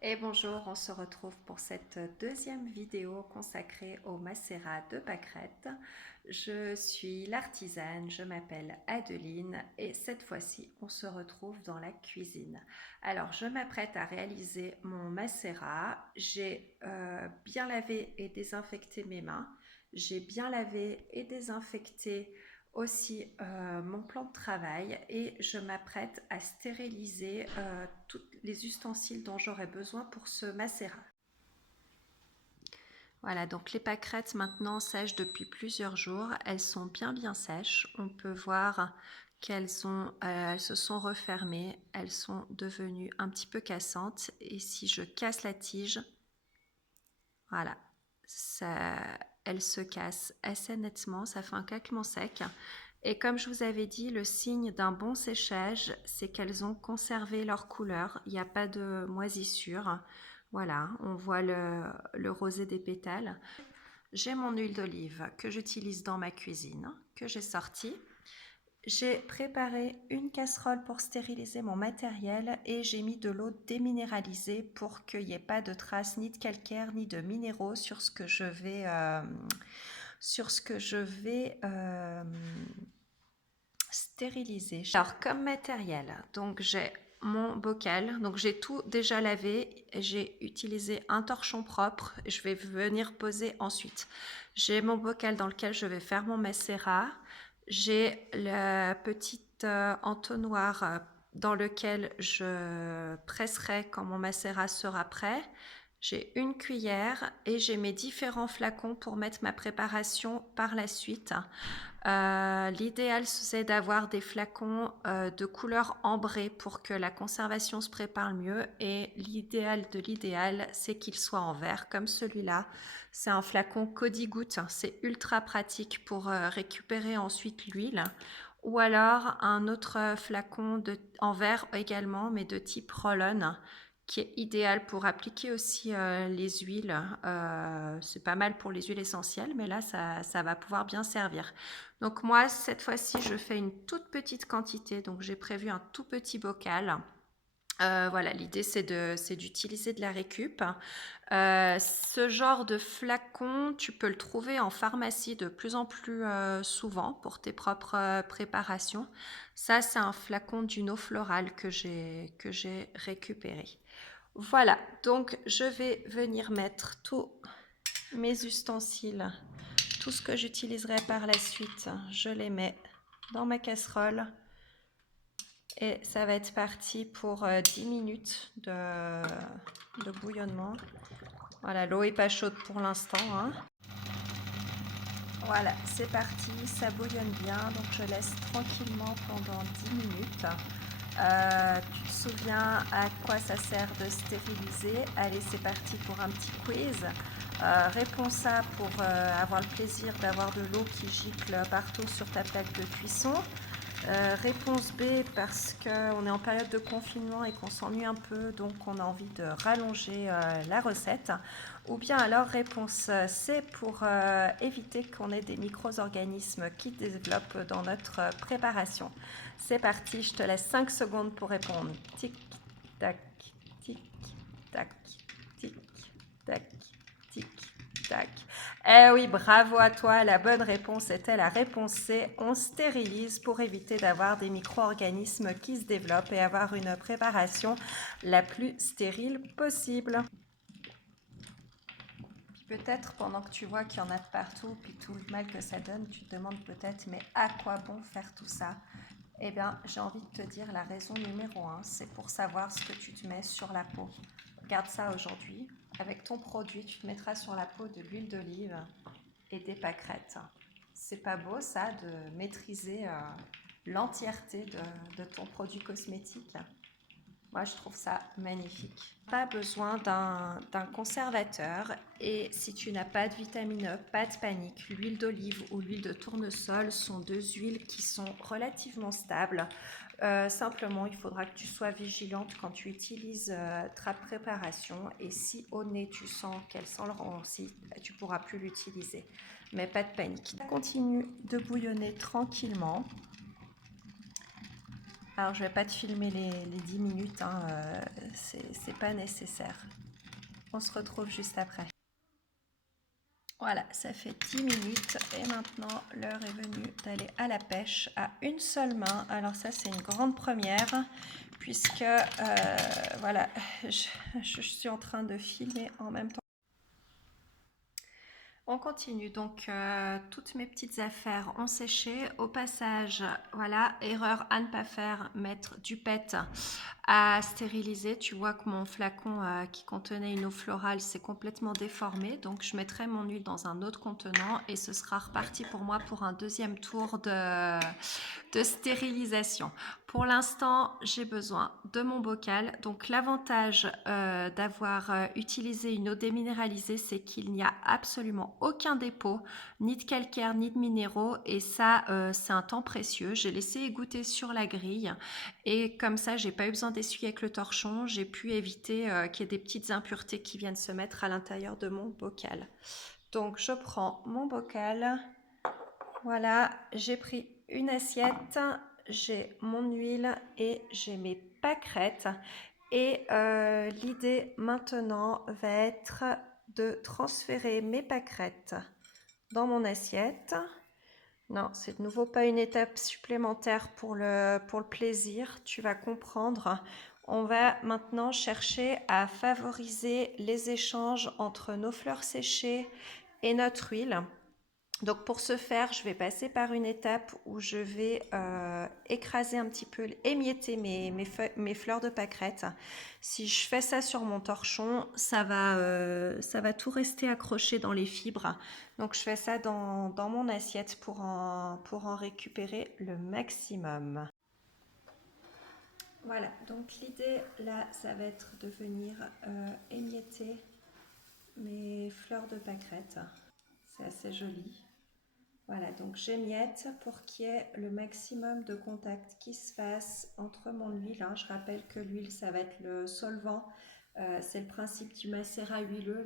Et bonjour, on se retrouve pour cette deuxième vidéo consacrée au macérat de pâquerettes. Je suis l'artisane, je m'appelle Adeline et cette fois-ci on se retrouve dans la cuisine. Alors je m'apprête à réaliser mon macérat. J'ai bien lavé et désinfecté mes mains. J'ai bien lavé et désinfecté aussi mon plan de travail et je m'apprête à stériliser tous les ustensiles dont j'aurai besoin pour ce macérat. Voilà, donc les pâquerettes maintenant sèchent depuis plusieurs jours. Elles sont bien sèches. On peut voir elles se sont refermées. Elles sont devenues un petit peu cassantes. Et si je casse la tige, voilà, ça, elles se cassent assez nettement. Ça fait un claquement sec. Et comme je vous avais dit, le signe d'un bon séchage, c'est qu'elles ont conservé leur couleur. Il n'y a pas de moisissure. Voilà, on voit le rosé des pétales. J'ai mon huile d'olive que j'utilise dans ma cuisine, que j'ai sortie. J'ai préparé une casserole pour stériliser mon matériel et j'ai mis de l'eau déminéralisée pour qu'il n'y ait pas de traces ni de calcaire ni de minéraux sur ce que je vais stériliser. Alors comme matériel, donc j'ai mon bocal, donc j'ai tout déjà lavé, j'ai utilisé un torchon propre, je vais venir poser ensuite. J'ai mon bocal dans lequel je vais faire mon macérat, j'ai la petite entonnoir dans lequel je presserai quand mon macérat sera prêt. J'ai une cuillère et j'ai mes différents flacons pour mettre ma préparation par la suite. L'idéal, c'est d'avoir des flacons de couleur ambrée pour que la conservation se prépare mieux. Et l'idéal de l'idéal, c'est qu'il soit en verre comme celui-là. C'est un flacon Codigoutte. C'est ultra pratique pour récupérer ensuite l'huile. Ou alors un autre flacon en verre également, mais de type roll-on, qui est idéal pour appliquer aussi les huiles. C'est pas mal pour les huiles essentielles, mais là, ça va pouvoir bien servir. Donc moi, cette fois-ci, je fais une toute petite quantité. Donc j'ai prévu un tout petit bocal. Voilà, l'idée c'est d'utiliser de la récup. Ce genre de flacon, tu peux le trouver en pharmacie de plus en plus souvent pour tes propres préparations. Ça, c'est un flacon d'une eau florale que j'ai récupéré. Voilà, donc je vais venir mettre tous mes ustensiles, tout ce que j'utiliserai par la suite, je les mets dans ma casserole et ça va être parti pour 10 minutes de bouillonnement. Voilà, l'eau est pas chaude pour l'instant, hein. Voilà, c'est parti, ça bouillonne bien, donc je laisse tranquillement pendant 10 minutes. Tu te souviens à quoi ça sert de stériliser? Allez, c'est parti pour un petit quiz. Réponds ça pour avoir le plaisir d'avoir de l'eau qui gicle partout sur ta plaque de cuisson. Réponse B, parce qu'on est en période de confinement et qu'on s'ennuie un peu, donc on a envie de rallonger la recette. Ou bien alors réponse C, pour éviter qu'on ait des micro-organismes qui développent dans notre préparation. C'est parti, je te laisse 5 secondes pour répondre. Tic, tac, tic, tac, tic, tac, tic, tac. Eh oui, bravo à toi. La bonne réponse était la réponse C. On stérilise pour éviter d'avoir des micro-organismes qui se développent et avoir une préparation la plus stérile possible. Puis peut-être pendant que tu vois qu'il y en a de partout, puis tout le mal que ça donne, tu te demandes peut-être, mais à quoi bon faire tout ça? Eh bien, j'ai envie de te dire la raison numéro 1, c'est pour savoir ce que tu te mets sur la peau. Regarde ça aujourd'hui. Avec ton produit, tu te mettras sur la peau de l'huile d'olive et des pâquerettes. C'est pas beau ça de maîtriser l'entièreté de ton produit cosmétique? Moi, je trouve ça magnifique. Pas besoin d'un conservateur et si tu n'as pas de vitamine E, pas de panique. L'huile d'olive ou l'huile de tournesol sont deux huiles qui sont relativement stables. Simplement, il faudra que tu sois vigilante quand tu utilises ta préparation et si au nez tu sens qu'elle sent le rancid, tu ne pourras plus l'utiliser. Mais pas de panique. Continue de bouillonner tranquillement. Alors, je vais pas te filmer les 10 minutes, hein, c'est pas nécessaire. On se retrouve juste après. Voilà, ça fait 10 minutes et maintenant l'heure est venue d'aller à la pêche à une seule main. Alors ça, c'est une grande première puisque voilà, je suis en train de filmer en même temps. On continue, donc toutes mes petites affaires ont séché. Au passage, voilà, erreur à ne pas faire, mettre du PET à stériliser. Tu vois que mon flacon qui contenait une eau florale s'est complètement déformé, donc je mettrai mon huile dans un autre contenant et ce sera reparti pour moi pour un deuxième tour de stérilisation. Pour l'instant, j'ai besoin de mon bocal. Donc l'avantage d'avoir utilisé une eau déminéralisée, c'est qu'il n'y a absolument aucun dépôt, ni de calcaire, ni de minéraux. Et ça, c'est un temps précieux. J'ai laissé égoutter sur la grille. Et comme ça, j'ai pas eu besoin d'essuyer avec le torchon. J'ai pu éviter qu'il y ait des petites impuretés qui viennent se mettre à l'intérieur de mon bocal. Donc je prends mon bocal. Voilà, j'ai pris une assiette, j'ai mon huile et j'ai mes pâquerettes. Et l'idée maintenant va être de transférer mes pâquerettes dans mon assiette. Non, c'est de nouveau pas une étape supplémentaire pour le plaisir, tu vas comprendre. On va maintenant chercher à favoriser les échanges entre nos fleurs séchées et notre huile. Donc pour ce faire, je vais passer par une étape où je vais écraser un petit peu, émietter mes fleurs de pâquerettes. Si je fais ça sur mon torchon, ça va tout rester accroché dans les fibres. Donc je fais ça dans mon assiette pour en récupérer le maximum. Voilà, donc l'idée là, ça va être de venir émietter mes fleurs de pâquerettes. C'est assez joli. Voilà, donc j'émiette pour qu'il y ait le maximum de contact qui se fasse entre mon huile. Je rappelle que l'huile, ça va être le solvant. C'est le principe du macérat huileux.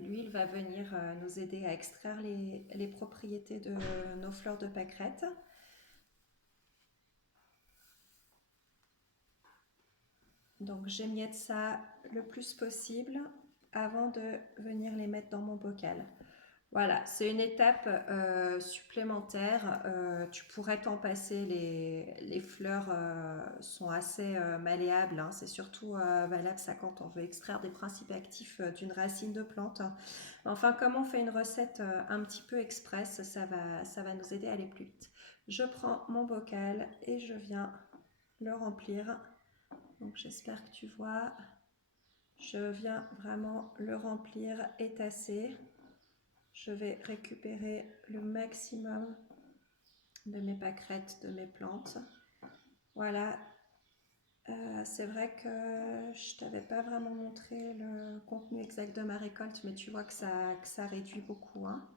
L'huile va venir nous aider à extraire les propriétés de nos fleurs de pâquerettes. Donc j'émiette ça le plus possible avant de venir les mettre dans mon bocal. Voilà, c'est une étape supplémentaire. Tu pourrais t'en passer, les fleurs sont assez malléables, hein. C'est surtout valable ça quand on veut extraire des principes actifs d'une racine de plante. Enfin, comme on fait une recette un petit peu express, ça va nous aider à aller plus vite. Je prends mon bocal et je viens le remplir. Donc j'espère que tu vois, je viens vraiment le remplir et tasser. Je vais récupérer le maximum de mes pâquerettes, de mes plantes. Voilà, c'est vrai que je ne t'avais pas vraiment montré le contenu exact de ma récolte, mais tu vois que ça réduit beaucoup, hein.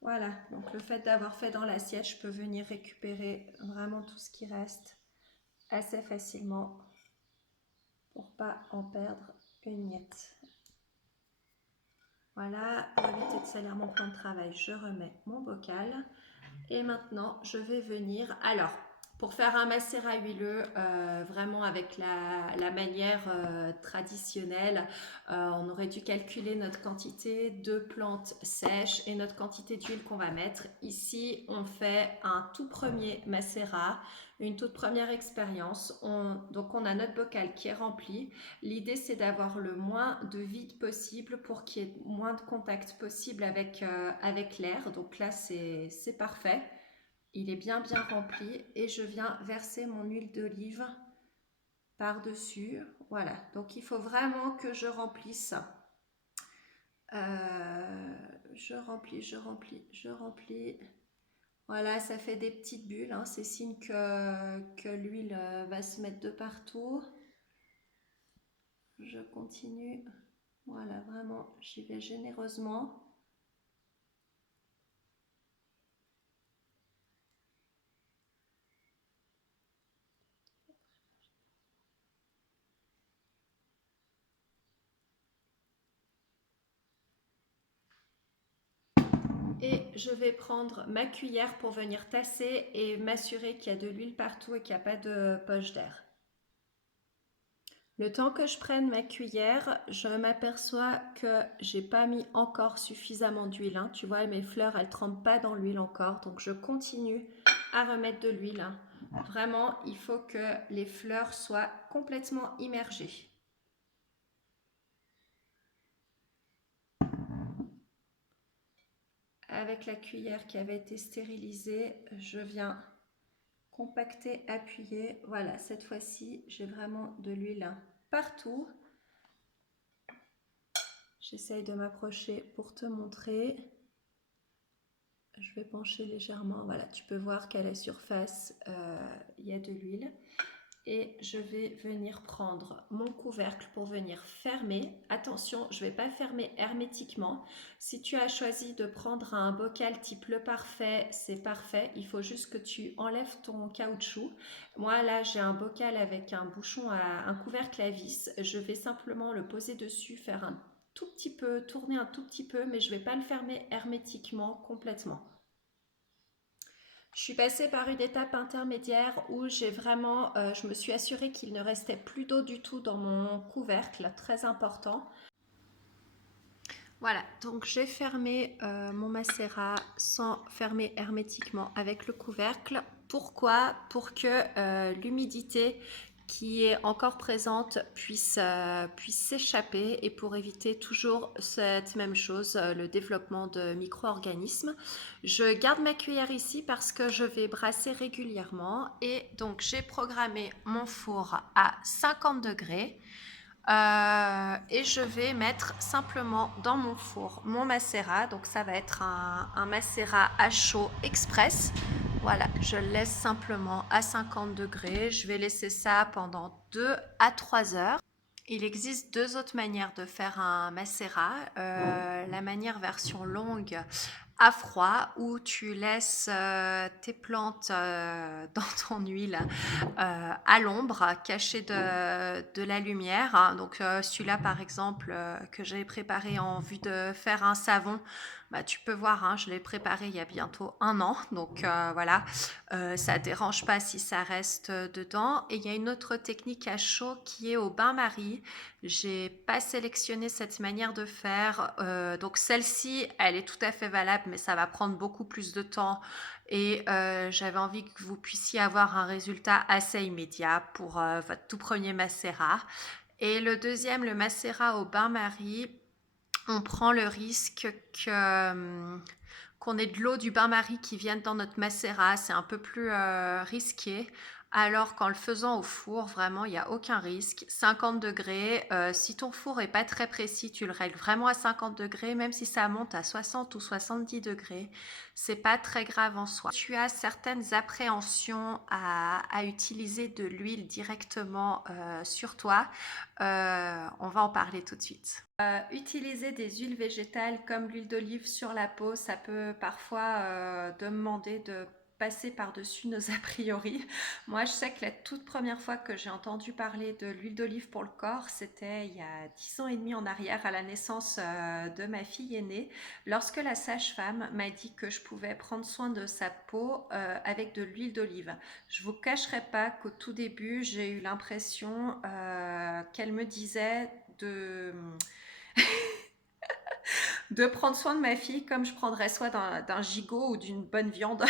Voilà, donc le fait d'avoir fait dans l'assiette, je peux venir récupérer vraiment tout ce qui reste assez facilement pour ne pas en perdre une miette. Voilà, pour éviter de salir mon plan de travail, je remets mon bocal. Et maintenant, je vais venir... Alors, pour faire un macérat huileux, vraiment avec la manière traditionnelle, on aurait dû calculer notre quantité de plantes sèches et notre quantité d'huile qu'on va mettre. Ici, on fait un tout premier macérat, une toute première expérience. Donc, on a notre bocal qui est rempli. L'idée, c'est d'avoir le moins de vide possible pour qu'il y ait moins de contact possible avec l'air. Donc là, c'est parfait. Il est bien rempli et je viens verser mon huile d'olive par-dessus. Voilà, donc il faut vraiment que je remplisse. Je remplis. Voilà, ça fait des petites bulles, hein. C'est signe que l'huile va se mettre de partout. Je continue. Voilà, vraiment, j'y vais généreusement. Et je vais prendre ma cuillère pour venir tasser et m'assurer qu'il y a de l'huile partout et qu'il n'y a pas de poche d'air. Le temps que je prenne ma cuillère, je m'aperçois que j'ai pas mis encore suffisamment d'huile. Hein. Tu vois, mes fleurs, elles trempent pas dans l'huile encore. Donc je continue à remettre de l'huile. Vraiment, il faut que les fleurs soient complètement immergées. Avec la cuillère qui avait été stérilisée, je viens compacter, appuyer. Voilà, cette fois-ci, j'ai vraiment de l'huile partout. J'essaye de m'approcher pour te montrer. Je vais pencher légèrement. Voilà, tu peux voir qu'à la surface, il y a de l'huile. Et je vais venir prendre mon couvercle pour venir fermer. Attention, je ne vais pas fermer hermétiquement. Si tu as choisi de prendre un bocal type Le Parfait, c'est parfait. Il faut juste que tu enlèves ton caoutchouc. Moi, là, j'ai un bocal avec un bouchon, un couvercle à vis. Je vais simplement le poser dessus, faire un tout petit peu, tourner un tout petit peu, mais je ne vais pas le fermer hermétiquement complètement. Je suis passée par une étape intermédiaire où j'ai vraiment, je me suis assurée qu'il ne restait plus d'eau du tout dans mon couvercle, très important. Voilà, donc j'ai fermé mon macérat sans fermer hermétiquement avec le couvercle. Pourquoi? Pour que l'humidité qui est encore présente puisse s'échapper et pour éviter toujours cette même chose, le développement de micro-organismes. Je garde ma cuillère ici parce que je vais brasser régulièrement et donc j'ai programmé mon four à 50 degrés. Et je vais mettre simplement dans mon four mon macérat. Donc ça va être un macérat à chaud express. Voilà, je le laisse simplement à 50 degrés. Je vais laisser ça pendant 2 à 3 heures. Il existe deux autres manières de faire un macérat. La manière version longue à froid où tu laisses tes plantes dans ton huile à l'ombre, cachées de la lumière. Hein. Donc celui-là par exemple que j'ai préparé en vue de faire un savon, bah, tu peux voir, hein, je l'ai préparé il y a bientôt 1 an, donc voilà, ça ne dérange pas si ça reste dedans. Et il y a une autre technique à chaud qui est au bain-marie. J'ai pas sélectionné cette manière de faire, donc celle-ci, elle est tout à fait valable, mais ça va prendre beaucoup plus de temps. Et j'avais envie que vous puissiez avoir un résultat assez immédiat pour votre tout premier macérat. Et le deuxième, le macérat au bain-marie, on prend le risque qu'on ait de l'eau du bain-marie qui vienne dans notre macérat. C'est un peu plus risqué. Alors qu'en le faisant au four, vraiment, il n'y a aucun risque. 50 degrés, si ton four n'est pas très précis, tu le règles vraiment à 50 degrés, même si ça monte à 60 ou 70 degrés, c'est pas très grave en soi. Tu as certaines appréhensions à utiliser de l'huile directement sur toi, on va en parler tout de suite. Utiliser des huiles végétales comme l'huile d'olive sur la peau, ça peut parfois demander de passer par-dessus nos a priori. Moi, je sais que la toute première fois que j'ai entendu parler de l'huile d'olive pour le corps, c'était il y a 10 ans et demi en arrière, à la naissance de ma fille aînée, lorsque la sage-femme m'a dit que je pouvais prendre soin de sa peau avec de l'huile d'olive. Je vous cacherai pas qu'au tout début, j'ai eu l'impression qu'elle me disait de prendre soin de ma fille comme je prendrais soin d'un gigot ou d'une bonne viande.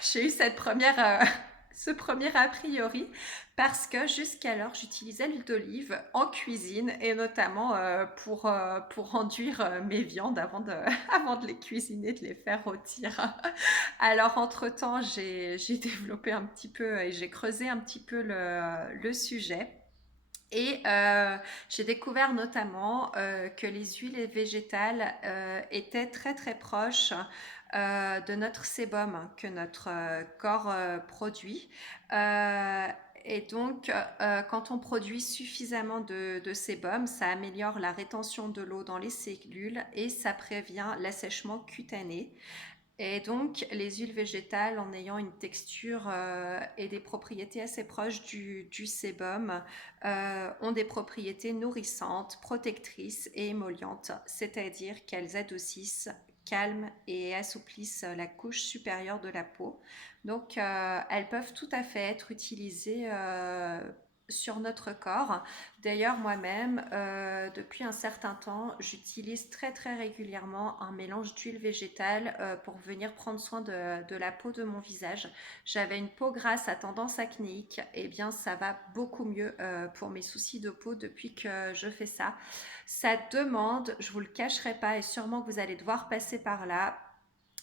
J'ai eu ce premier a priori parce que jusqu'alors j'utilisais l'huile d'olive en cuisine et notamment pour enduire mes viandes avant de les cuisiner, de les faire rôtir. Alors entre-temps j'ai développé un petit peu et j'ai creusé un petit peu le sujet. Et j'ai découvert notamment que les huiles végétales étaient très très proches de notre sébum que notre corps produit. Et donc, quand on produit suffisamment de sébum, ça améliore la rétention de l'eau dans les cellules et ça prévient l'assèchement cutané. Et donc, les huiles végétales, en ayant une texture et des propriétés assez proches du sébum, ont des propriétés nourrissantes, protectrices et émollientes, c'est-à-dire qu'elles adoucissent calment et assouplissent la couche supérieure de la peau. Donc, elles peuvent tout à fait être utilisées sur notre corps. D'ailleurs, moi-même, depuis un certain temps, j'utilise très très régulièrement un mélange d'huile végétale pour venir prendre soin de la peau de mon visage. J'avais une peau grasse à tendance acnéique, et bien ça va beaucoup mieux pour mes soucis de peau depuis que je fais ça. Ça demande, je vous le cacherai pas, et sûrement que vous allez devoir passer par là,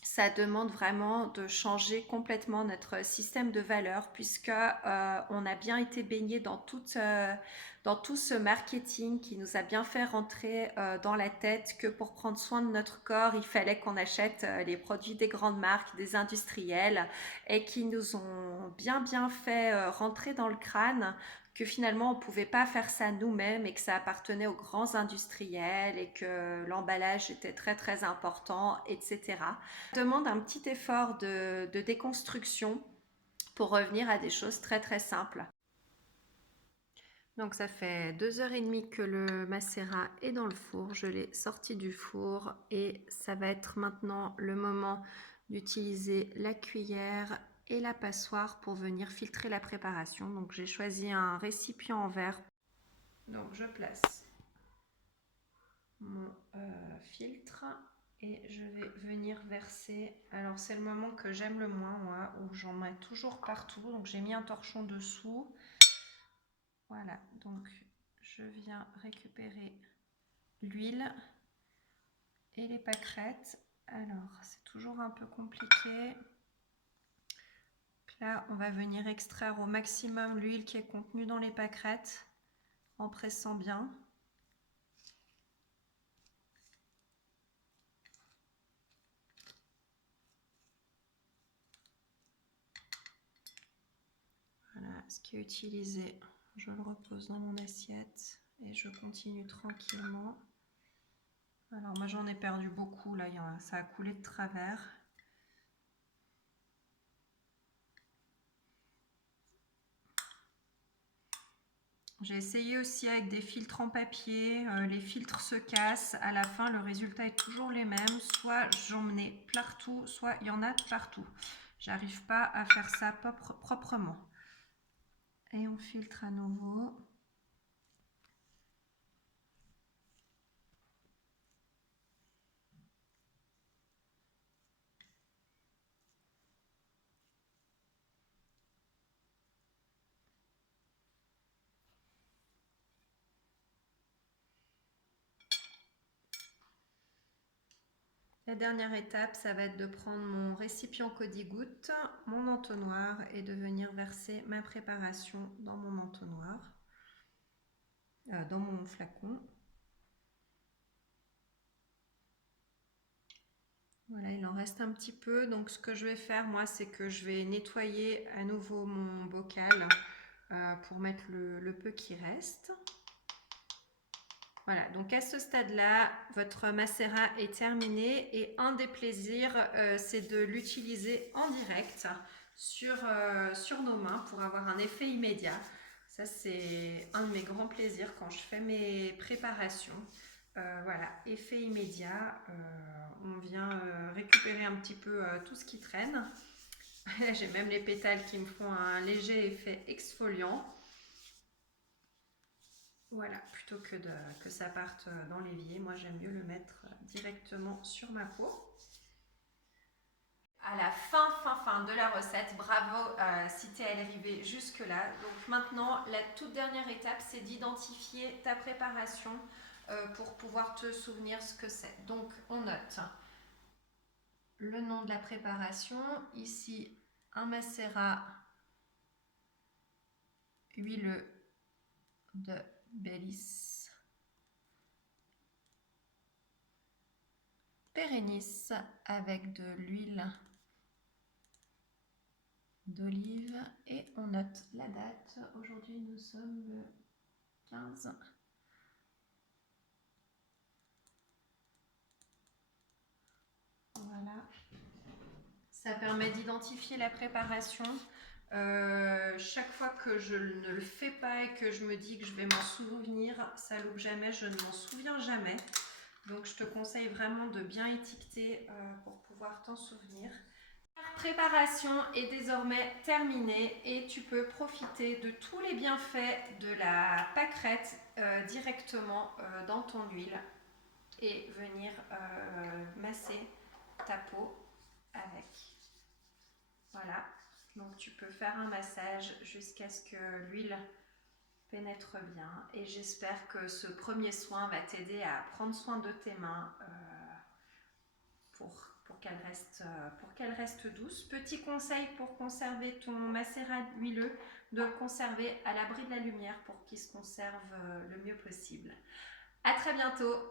ça demande vraiment de changer complètement notre système de valeurs puisque on a bien été baigné dans tout ce marketing qui nous a bien fait rentrer dans la tête que pour prendre soin de notre corps, il fallait qu'on achète les produits des grandes marques, des industriels et qui nous ont bien fait rentrer dans le crâne que finalement on ne pouvait pas faire ça nous-mêmes et que ça appartenait aux grands industriels et que l'emballage était très très important, etc. Ça demande un petit effort de déconstruction pour revenir à des choses très très simples. Donc ça fait 2h30 que le macérat est dans le four, je l'ai sorti du four et ça va être maintenant le moment d'utiliser la cuillère et la passoire pour venir filtrer la préparation. Donc j'ai choisi un récipient en verre. Donc je place mon filtre et je vais venir verser. Alors c'est le moment que j'aime le moins moi, où j'en mets toujours partout. Donc j'ai mis un torchon dessous. Voilà, donc je viens récupérer l'huile et les pâquerettes. Alors c'est toujours un peu compliqué. Là on va venir extraire au maximum l'huile qui est contenue dans les pâquerettes en pressant bien. Voilà, ce qui est utilisé, je le repose dans mon assiette et je continue tranquillement. Alors moi j'en ai perdu beaucoup, là ça a coulé de travers. J'ai essayé aussi avec des filtres en papier, les filtres se cassent, à la fin le résultat est toujours les mêmes, soit j'en mets partout, soit il y en a partout. J'arrive pas à faire ça proprement. Et on filtre à nouveau. La dernière étape, ça va être de prendre mon récipient Codigoutte, mon entonnoir et de venir verser ma préparation dans mon entonnoir, dans mon flacon. Voilà, il en reste un petit peu. Donc ce que je vais faire, moi, c'est que je vais nettoyer à nouveau mon bocal pour mettre le peu qui reste. Voilà, donc à ce stade-là, votre macérat est terminé et un des plaisirs, c'est de l'utiliser en direct sur nos mains pour avoir un effet immédiat. Ça, c'est un de mes grands plaisirs quand je fais mes préparations. Voilà, effet immédiat, on vient récupérer un petit peu tout ce qui traîne. J'ai même les pétales qui me font un léger effet exfoliant. Voilà, plutôt que ça parte dans l'évier, moi j'aime mieux le mettre directement sur ma peau. À la fin de la recette, bravo si tu es arrivé jusque là. Donc maintenant, la toute dernière étape, c'est d'identifier ta préparation pour pouvoir te souvenir ce que c'est. Donc on note le nom de la préparation, ici un macérat huileux de Baileys Pérennis avec de l'huile d'olive et on note la date. Aujourd'hui nous sommes le 15. Voilà. Ça permet d'identifier la préparation. Chaque fois que je ne le fais pas et que je me dis que je vais m'en souvenir, ça loupe jamais, je ne m'en souviens jamais. Donc je te conseille vraiment de bien étiqueter pour pouvoir t'en souvenir. La préparation est désormais terminée et tu peux profiter de tous les bienfaits de la pâquerette directement dans ton huile et venir masser ta peau avec. Voilà, donc tu peux faire un massage jusqu'à ce que l'huile pénètre bien et j'espère que ce premier soin va t'aider à prendre soin de tes mains pour qu'elles restent douces. Petit conseil pour conserver ton macérat huileux, de le conserver à l'abri de la lumière pour qu'il se conserve le mieux possible. À très bientôt!